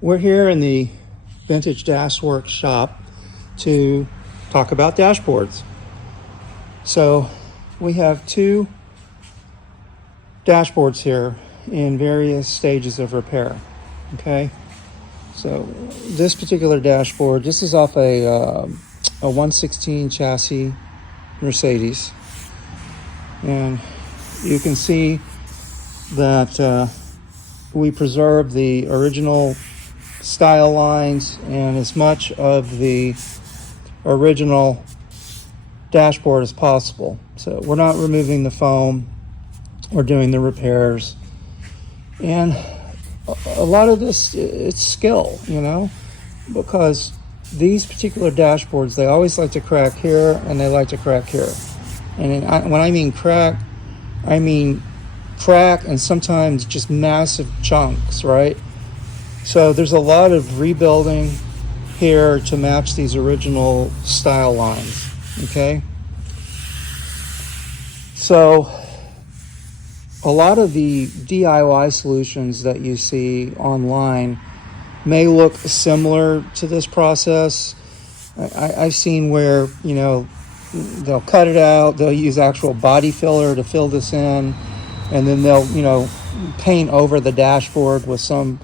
We're here in the Vintage Dashworks shop to talk about dashboards. So we have two dashboards here in various stages of repair. Okay, so this particular dashboard, this is off a 116 chassis Mercedes, and you can see that we preserve the original style lines and as much of the original dashboard as possible. So we're not removing the foam, we're doing the repairs, and a lot of this, it's skill, you know, because these particular dashboards, they always like to crack here and they like to crack here. And when I mean crack, I mean crack and sometimes just massive chunks, right? So there's a lot of rebuilding here to match these original style lines, okay? So a lot of the DIY solutions that you see online may look similar to this process. I've seen where, you know, they'll cut it out, they'll use actual body filler to fill this in, and then they'll, you know, paint over the dashboard with some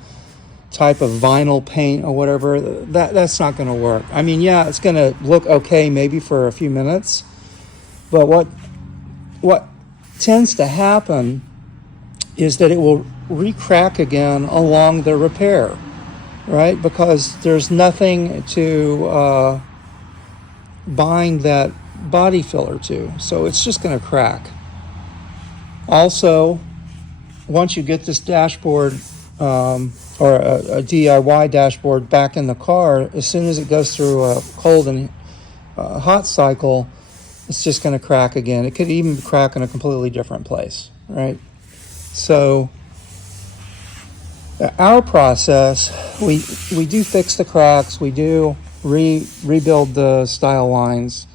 type of vinyl paint or whatever. That's not going to work. I mean, yeah, it's going to look okay maybe for a few minutes, but what tends to happen is that it will re-crack again along the repair, right? Because there's nothing to bind that body filler to, so it's just going to crack. Also, once you get this dashboard or a DIY dashboard back in the car, as soon as it goes through a cold and hot cycle, it's just going to crack again. It could even crack in a completely different place, right? So our process, we do fix the cracks, we do rebuild the style lines.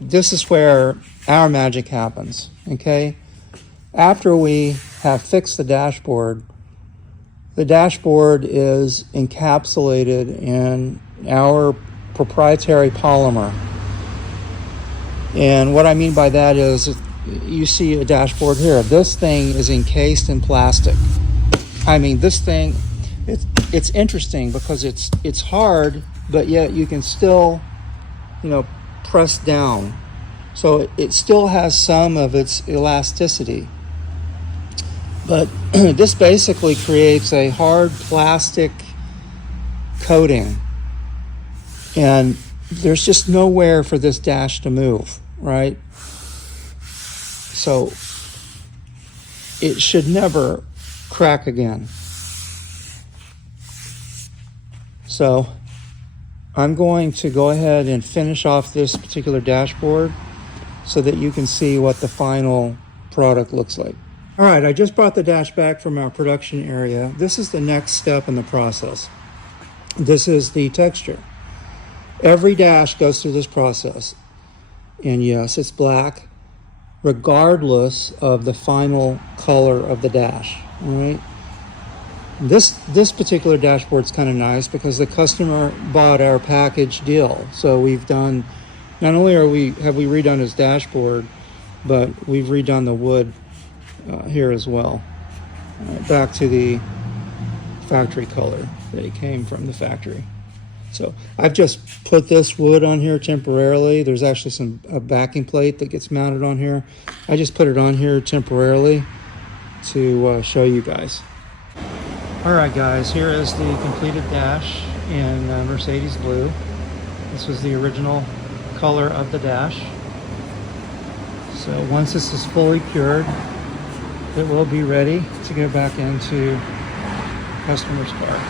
This is where our magic happens, okay? After we have fixed the dashboard is encapsulated in our proprietary polymer. And what I mean by that is, you see a dashboard here. This thing is encased in plastic. I mean, this thing, it's interesting because it's hard, but yet you can still, you know, press down. So it still has some of its elasticity. But this basically creates a hard plastic coating, and there's just nowhere for this dash to move, right? So it should never crack again. So I'm going to go ahead and finish off this particular dashboard so that you can see what the final product looks like. All right, I just brought the dash back from our production area. This is the next step in the process. This is the texture. Every dash goes through this process. And yes, it's black, regardless of the final color of the dash, all right? This particular dashboard's kind of nice because the customer bought our package deal. So we've done, not only have we redone his dashboard, but we've redone the wood here as well, back to the factory color that it came from the factory. So I've just put this wood on here temporarily. There's actually a backing plate that gets mounted on here. I just put it on here temporarily to show you guys. All right, guys, here is the completed dash in Mercedes blue. This was the original color of the dash. So once this is fully cured, it will be ready to go back into customer's car.